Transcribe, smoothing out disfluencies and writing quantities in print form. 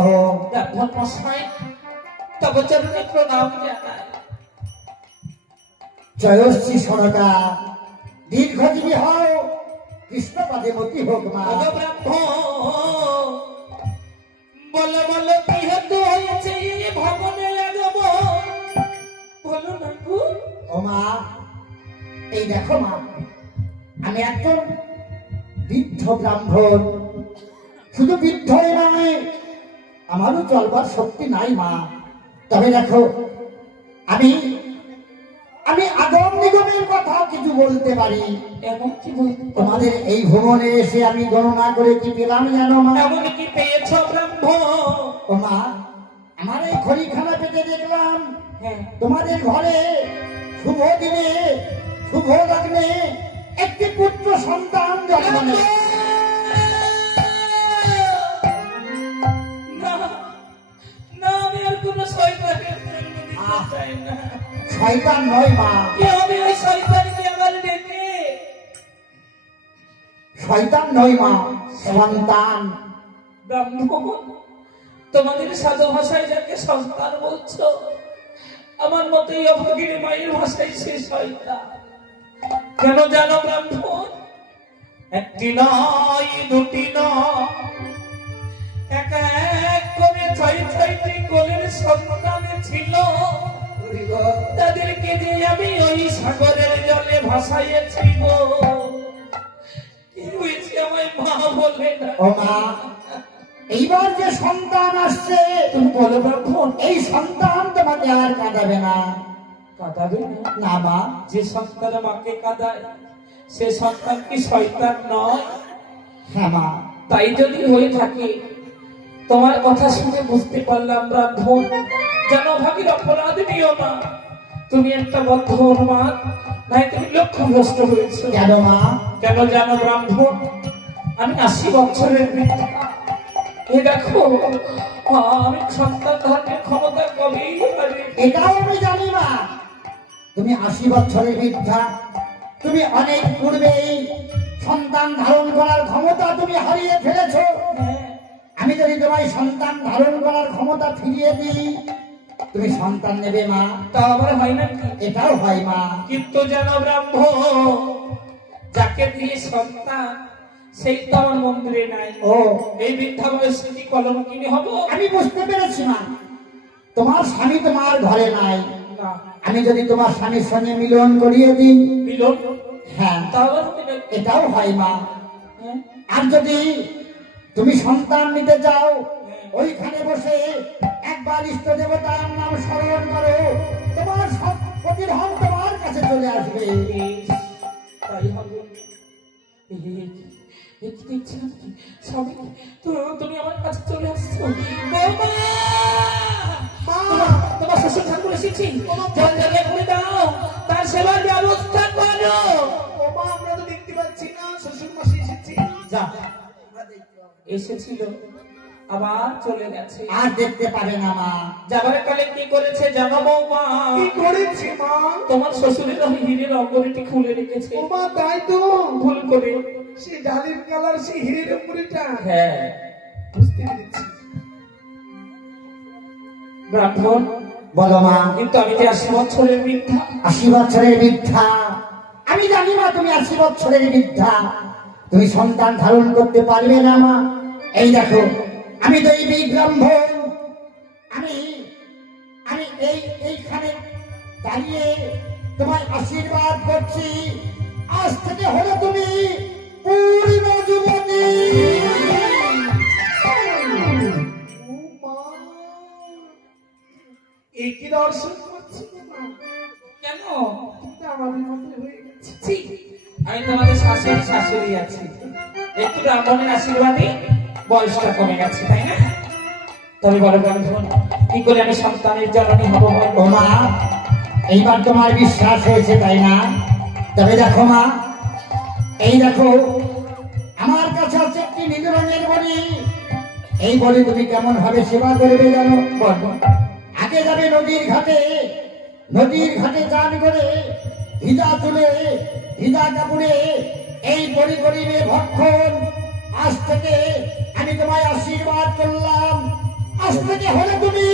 ও ব্রাহ্মণ মশাই তব চরণে প্রণাম জানাই। জয়শ্রী সরকা দীর্ঘজীবী হও, কৃষ্ণপদে মতি হোক মা। ওগো ব্রাহ্মণ বলো বলো কি হেতু হয়েছে এই ভবনে আগমন, বলো না গো। ও মা, এই দেখো মা, আমি একজন বৃদ্ধ ব্রাহ্মণ। শুধু বৃদ্ধই নয়, আমারও চলবার শক্তি নাই মা। তবে দেখো, আমি আমি আগম নিগমের কথা কিছু বলতে পারি। এমন কি বলতে তোমাদের এই ভ্রমণে এসে আমি গণনা করে কি পেলাম জানো মা? এমন কি পেয়েছ ব্রাহ্মণ? ও মা, আমার এই খড়িখানা পেতে দেখলাম হ্যাঁ তোমাদের ঘরে শুভ দিনে শুভ লগ্নে একটি পুত্র সন্তান জন্ম নেয়। না না, আমি আর কোনো শয়তানের জন্ম দিতে চাই না। শয়তান নয় মা, কি হবে ওই শয়তানকে আমার ডেকে? শয়তান নয় মা, সন্তান। ব্রাহ্মণ তোমাদের সাধু ভাষায় যাকে সন্তান বলছো, আমার মতে এই অভাগীর মায়ের ভাষায় সে শয়তান। কেন জানো ব্রাহ্মণ? একটি নয় দুটি নয়, এক এক করে ছয় ছয়টি কোলের সন্তান ছিল। তাদেরকে দিয়ে আমি ওই সাগরের জলে ভাসাইয়েছি গো। কি হয়েছে আমায় মা বলে না? ও মা, এইবার যে সন্তান আসছে, তুমি বলো ব্রাহ্মণ, এই সন্তান তোমাকে আর কাঁদাবে না। কাঁদাবে না? না মা, যে সন্তান মাকে কাঁদায় সে সন্তান কি শয়তান নয়? হ্যাঁ মা। তাই যদি হয়ে থাকে, তোমার কথা শুনে বুঝতে পারলাম ব্রাহ্মণ যেন ভাগীর অপরাধ নিও না। তুমি একটা বদ্ধ উন্মাদ, নাই তুমি লক্ষ্যভ্রষ্ট হয়েছ। কেন মা? কেন জানো ব্রাহ্মণ? আমি 80 বছরের বৃদ্ধা। এ দেখো, আমি সন্তান ধারণের ক্ষমতা কবেই হারিয়ে ফেলেছি। এটাও আমি জানি মা, তুমি 80 বছরের বৃদ্ধা। তুমি অনেক পূর্বেই সন্তান ধারণ করার ক্ষমতা তুমি হারিয়ে ফেলেছো। আমি যদি তোমায় সন্তান ধারণ করার ক্ষমতা ফিরিয়ে দিই, তুমি সন্তান নেবে মা? তা আবার হয় না কি? এটাও হয় মা। কিন্তু জানো ব্রাহ্মণ, যাকে দিয়ে সন্তান সেই তো আমার মন্দিরে নাই। ও, এই বৃদ্ধা বয়সে কি কলঙ্কিনী হব? আমি বুঝতে পেরেছি মা, তোমার স্বামী তোমার ঘরে নাই। না, আমি যদি তোমার স্বামীর সঙ্গে মিলন করিয়ে দিই, মিলন হ্যাঁ, তা আবার হবে না কি? এটাও হয় মা। হ্যাঁ? আর যদি তুমি সন্তান নিতে চাও, ওইখানে বসে একবার ইষ্ট দেবতার নাম স্মরণ করো, তোমার সব প্রতিধন তোমার কাছে চলে আসবে। বেশ, তাই হবে। এ কি দেখছি আমি? স্বামী, তুমি আমার কাছে চলে আসছো। বৌমা! তোমার শ্বশুর ঠাকুর এসেছি, জল জায়গায় করে দাও, তার সেবার ব্যবস্থা করো। ওমা, আমরা তো দেখতে পাচ্ছি না শ্বশুর মশাই এসেছে। যা, এসেছিল আবার চলে গেছে। আর দেখতে পারে না মা। যাবার কালে কি করেছে জানো বৌমা? কি করেছে মা? তোমার শ্বশুরের ওই হীরের অঙ্গরিটি খুলে রেখেছে ওমা, তাই তো। ভুল করে। সেই ডালের কালার, সেই হিরের উপরেটা হ্যাঁ বুঝতে পেরেছি। ব্রাহ্মণ, বলো মা। কিন্তু আমি যে 80 বছরের বৃদ্ধা। 80 বছরের বৃদ্ধা? আমি জানি মা, তুমি 80 বছরের বৃদ্ধা, তুমি সন্তান ধারণ করতে পারবে না মা। এই দেখো, আমি দৈবিক ব্রাহ্মণ। আমি আমি এইখানে দাঁড়িয়ে তোমায় আশীর্বাদ করছি, আজ থেকে হলো তুমি পূর্ণ যুবতী। ওমা, এই কি দর্শন করছি মা? কেন? কিন্তু আমাদের মতো হয়ে গেছে। ছি, আমি তোমাদের শাশুড়ি আছি। একটু ব্রাহ্মণের আশীর্বাদে বয়সটা কমে গেছে, তাই না? তবে বলো ব্রাহ্মণ, কি করে আমি সন্তানের জননী হব? ও মা, এইবার তোমার বিশ্বাস হয়েছে তাই না? তবে দেখো মা, এই দেখো, আমার কাছে আছে একটি নীল রঙের বড়ি। এই বড়ি তুমি কেমন ভাবে সেবা করবে জানো? বলো। আগে যাবে নদীর ঘাটে, নদীর ঘাটে চান করে ভিজা তুলে ভিজা কাপড়ে এই বড়ি করিবে ভক্ষণ। আজ থেকে আমি তোমায় আশীর্বাদ করলাম, আজ থেকে হলে তুমি